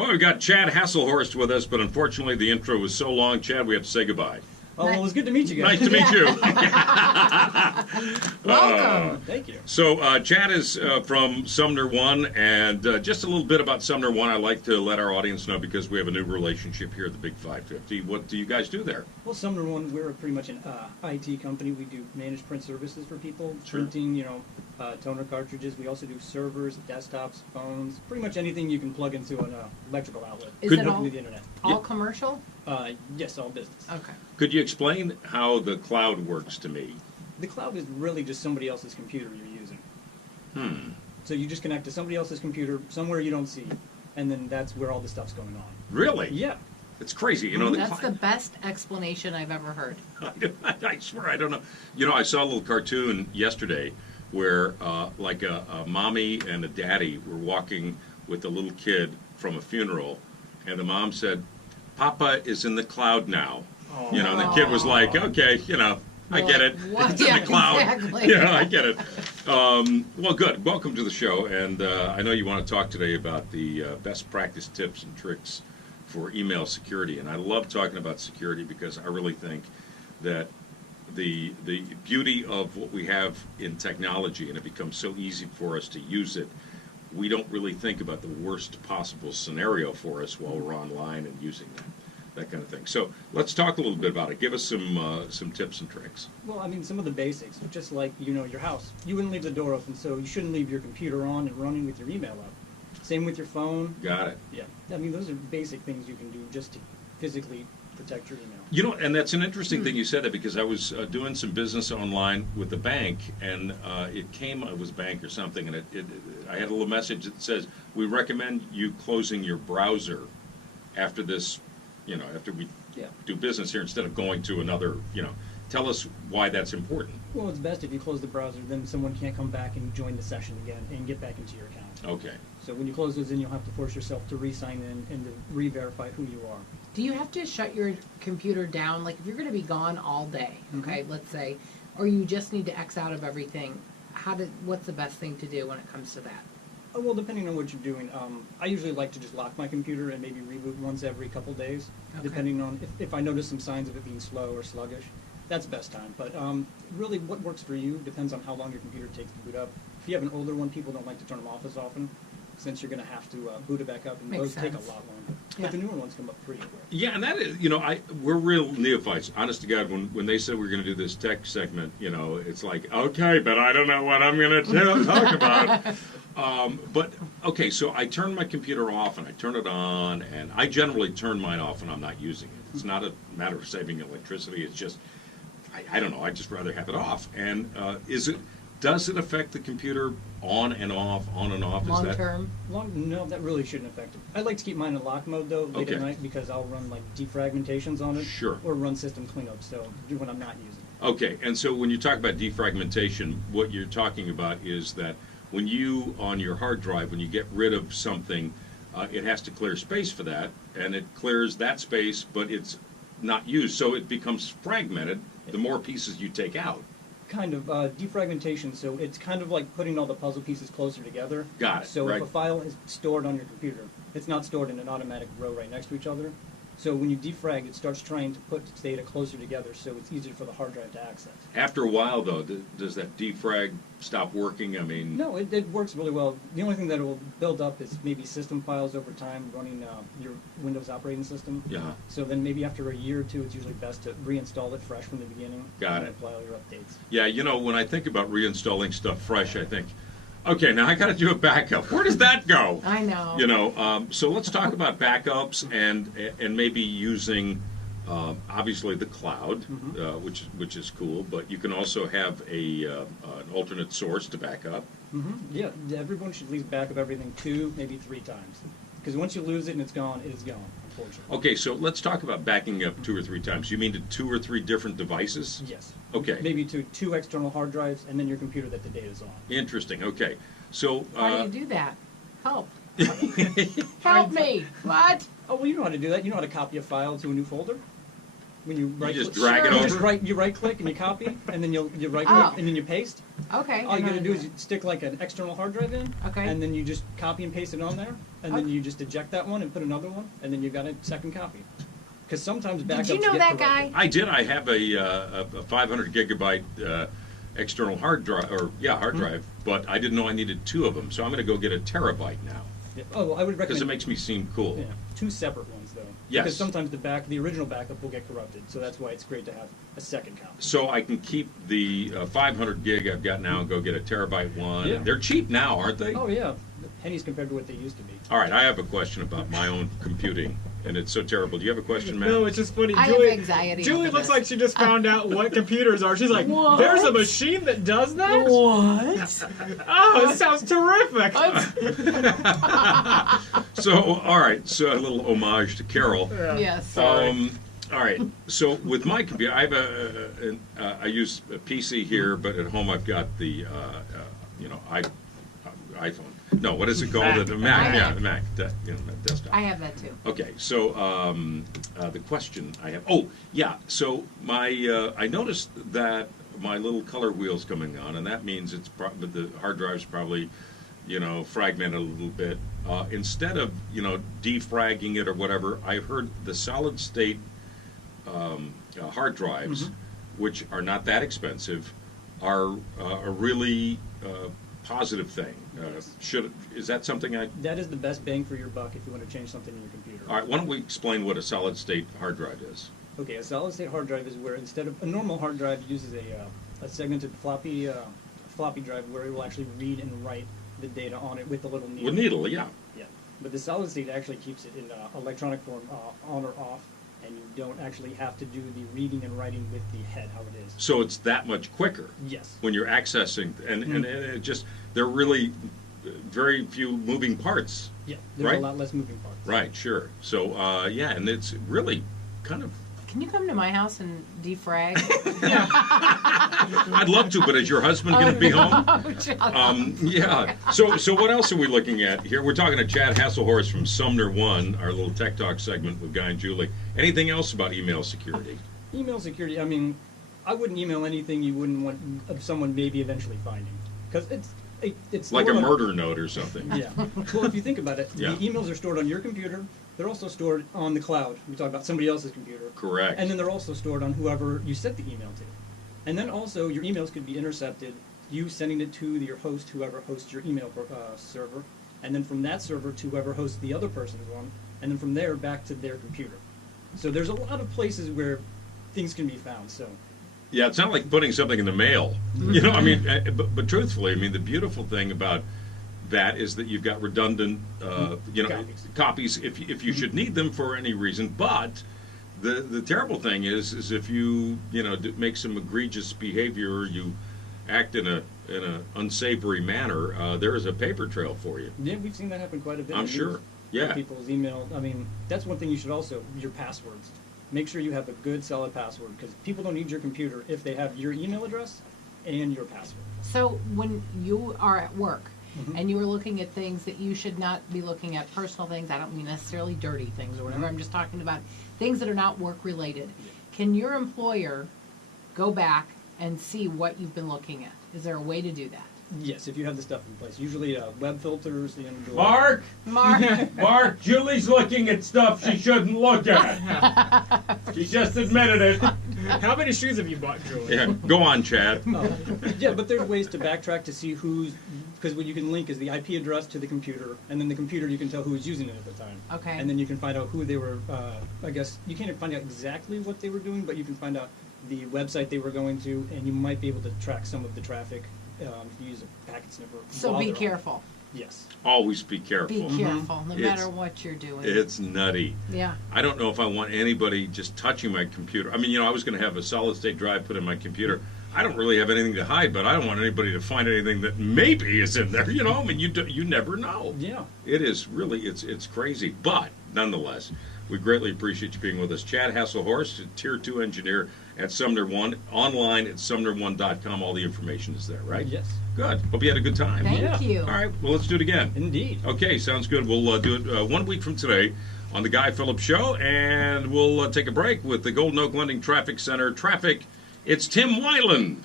Well, we've got Chad Hasselhorst with us, but unfortunately the intro was so long, Chad, we have to say goodbye. Oh, well, it was good to meet you guys. Nice to meet you. Welcome. Thank you. So Chad is from SumnerOne, and just a little bit about SumnerOne. I like to let our audience know because we have a new relationship here at the Big 550. What do you guys do there? Well, SumnerOne, we're pretty much an IT company. We do managed print services for people, Sure. printing, toner cartridges. We also do servers, desktops, phones, pretty much anything you can plug into an electrical outlet. Is Could- it Into the internet. all commercial? Yes, all business. Okay. Could you explain how the cloud works to me? The cloud is really just somebody else's computer you're using. So you just connect to somebody else's computer somewhere you don't see, and then that's where all the stuff's going on. Really? Yeah. It's crazy. That's the best explanation I've ever heard. I swear, I don't know. I saw a little cartoon yesterday where like a mommy and a daddy were walking with a little kid from a funeral, and the mom said, "Papa is in the cloud now." Oh. And the kid was like, "Okay, I get it. What? It's in Yeah, the cloud." exactly. I get it. Well, good. Welcome to the show, and I know you want to talk today about the best practice tips and tricks for email security, and I love talking about security because I really think that the beauty of what we have in technology, and it becomes so easy for us to use it, we don't really think about the worst possible scenario for us while we're online and using that kind of thing. So let's talk a little bit about it. Give us some tips and tricks. Well, I mean, some of the basics, just like, your house. You wouldn't leave the door open, so you shouldn't leave your computer on and running with your email up. Same with your phone. Got it. Yeah. I mean, those are basic things you can do just to physically protect your email. And that's an interesting thing you said that, because I was doing some business online with a bank, and it was a bank or something, and I had a little message that says, "We recommend you closing your browser after this, after we do business here, instead of going to another, Tell us why that's important." Well, it's best if you close the browser, then someone can't come back and join the session again and get back into your account. Okay. So when you close those in, you'll have to force yourself to re-sign in and to re-verify who you are. Do you have to shut your computer down? Like if you're going to be gone all day, okay, let's say, or you just need to X out of everything, what's the best thing to do when it comes to that? Oh, well, depending on what you're doing, I usually like to just lock my computer and maybe reboot once every couple days, depending on if I notice some signs of it being slow or sluggish. That's the best time. But really, what works for you depends on how long your computer takes to boot up. If you have an older one, people don't like to turn them off as often, since you're going to have to boot it back up, and those take a lot longer. Yeah. But the newer ones come up pretty quick. Yeah, and that is, we're real neophytes. Honest to God, when they said we were going to do this tech segment, it's like, okay, but I don't know what I'm going to talk about. But, okay, so I turn my computer off and I turn it on, and I generally turn mine off when I'm not using it. It's not a matter of saving electricity. It's just, I don't know, I'd just rather have it off. And does it affect the computer on and off, on and off? Long term? No, that really shouldn't affect it. I like to keep mine in lock mode, though, late at night, because I'll run, defragmentations on it. Sure. Or run system cleanup, so do when I'm not using it. Okay, and so when you talk about defragmentation, what you're talking about is that when you, on your hard drive, when you get rid of something, it has to clear space for that, and it clears that space, but it's not used, so it becomes fragmented the more pieces you take out. Kind of defragmentation, so it's kind of like putting all the puzzle pieces closer together. Got it. So right. if a file is stored on your computer, it's not stored in an automatic row right next to each other. So when you defrag, it starts trying to put data closer together, so it's easier for the hard drive to access. After a while, though, does that defrag stop working? I mean, No, it works really well. The only thing that it will build up is maybe system files over time running your Windows operating system. Yeah. So then maybe after a year or two, it's usually best to reinstall it fresh from the beginning. Got and it. apply all your updates. Yeah, when I think about reinstalling stuff fresh, I think, okay, now I got to do a backup. Where does that go? I know. So let's talk about backups and maybe using, obviously, the cloud, which is cool. But you can also have an alternate source to back up. Yeah, everyone should at least back up everything 2, maybe 3 times. Because once you lose it and it's gone, it is gone, unfortunately. Okay, so let's talk about backing up 2 or 3 times. You mean to 2 or 3 different devices? Yes. Okay. Maybe to 2 external hard drives and then your computer that the data's on. Interesting. Okay. So. How do you do that? Help. Help me. What? Oh, well, you know how to do that. You know how to copy a file to a new folder. when you right just click, drag it you over? just you right click and you copy, and then you right click Oh. and then you paste. Okay. All you I gotta know do that. is you stick like an external hard drive in, Okay. and then you just copy and paste it on there, and then Okay. you just eject that one and put another one, and then you got a second copy. Because sometimes backups Did you know get that corrupted. guy? I did. I have a 500 gigabyte external hard drive, hard drive, but I didn't know I needed 2 of them. So I'm going to go get a terabyte now Yeah. Oh, well, I would because recommend it makes me seem cool. yeah, 2 separate ones though. Yes. Because sometimes the original backup will get corrupted, so that's why it's great to have a second copy. So I can keep the 500 gig I've got now and go get a terabyte one. Yeah. They're cheap now, aren't they? Oh yeah, pennies compared to what they used to be. All right, I have a question about my own computing, and it's so terrible. Do you have a question, Matt? No, it's just funny. I Julie, have anxiety Julie over looks this. like she just found out what computers are. She's like, What? there's a machine that does that? What? Oh, it sounds terrific. So, all right, so a little homage to Carol. Yes. Sorry. All right. So with my computer, I have I use a PC here, but at home I've got the iPhone. No, what is it called? Mac. The Mac. Mac. Yeah, the Mac. Desktop. I have that too. Okay. So the question I have. Oh, yeah. So my I noticed that my little color wheel's coming on, and that means it's probably the hard drive's probably fragmented a little bit. Instead of defragging it or whatever, I've heard the solid state hard drives, which are not that expensive, are a really positive thing. Is that something I? That is the best bang for your buck if you want to change something in your computer. All right. Why don't we explain what a solid state hard drive is? Okay, a solid state hard drive is where instead of a normal hard drive uses a segmented floppy drive where it will actually read and write the data on it with the little needle. With needle, yeah. Yeah, but the solid state actually keeps it in electronic form on or off, and you don't actually have to do the reading and writing with the head how it is. So it's that much quicker Yes. when you're accessing, and it just there are really very few moving parts. Yeah, there's Right. a lot less moving parts. Right. Sure. So yeah, and it's really kind of. Can you come to my house and defrag? I'd love to, but is your husband going to be home? Shut up. Yeah. So what else are we looking at here? We're talking to Chad Hasselhorst from SumnerOne, our little Tech Talk segment with Guy and Julie. Anything else about email security? Email security. I mean, I wouldn't email anything you wouldn't want someone maybe eventually finding, because it's Like a stored on- murder note or something. Yeah. Well, if you think about it, Yeah. the emails are stored on your computer. They're also stored on the cloud. We talk about somebody else's computer. Correct. And then they're also stored on whoever you sent the email to. And then also your emails could be intercepted, you sending it to your host, whoever hosts your email server, and then from that server to whoever hosts the other person's one, and then from there back to their computer. So there's a lot of places where things can be found. So Yeah, it's not like putting something in the mail. I mean, but truthfully, I mean, the beautiful thing about that is that you've got redundant, copies if you should need them for any reason. But the terrible thing is if you make some egregious behavior, you act in a unsavory manner, there is a paper trail for you. yeah, we've seen that happen quite a bit. I'm in sure. news. Yeah. People's email. I mean, that's one thing you should also, your passwords. Make sure you have a good, solid password, because people don't need your computer if they have your email address and your password. So when you are at work and you are looking at things that you should not be looking at, personal things, I don't mean necessarily dirty things or whatever, I'm just talking about things that are not work related. Can your employer go back and see what you've been looking at? Is there a way to do that? Yes, if you have the stuff in place. Usually web filters, Mark? Mark, Julie's looking at stuff she shouldn't look at. She just admitted it. How many shoes have you bought, Julie? Yeah, go on, Chad. Yeah, but there's ways to backtrack to see because what you can link is the IP address to the computer, and then the computer you can tell who was using it at the time. Okay. And then you can find out who they were, I guess, you can't find out exactly what they were doing, but you can find out the website they were going to, and you might be able to track some of the traffic if you use a packet sniffer. So while be they're on. careful. Yes. Always be careful. Be careful, no It's- matter what you're doing. It's nutty. Yeah. I don't know if I want anybody just touching my computer. I mean, I was going to have a solid state drive put in my computer. I don't really have anything to hide, but I don't want anybody to find anything that maybe is in there. I mean, you never know. Yeah. It is really, it's crazy. But nonetheless, we greatly appreciate you being with us. Chad Hasselhorst, Tier 2 engineer at SumnerOne, online at SumnerOne.com. All the information is there, right? Yes. Good. Hope you had a good time. Thank Yeah. you. All right, well, let's do it again. Indeed. Okay, sounds good. We'll do it 1 week from today on the Guy Phillips Show, and we'll take a break with the Golden Oak Lending Traffic Center traffic. It's Tim Weiland.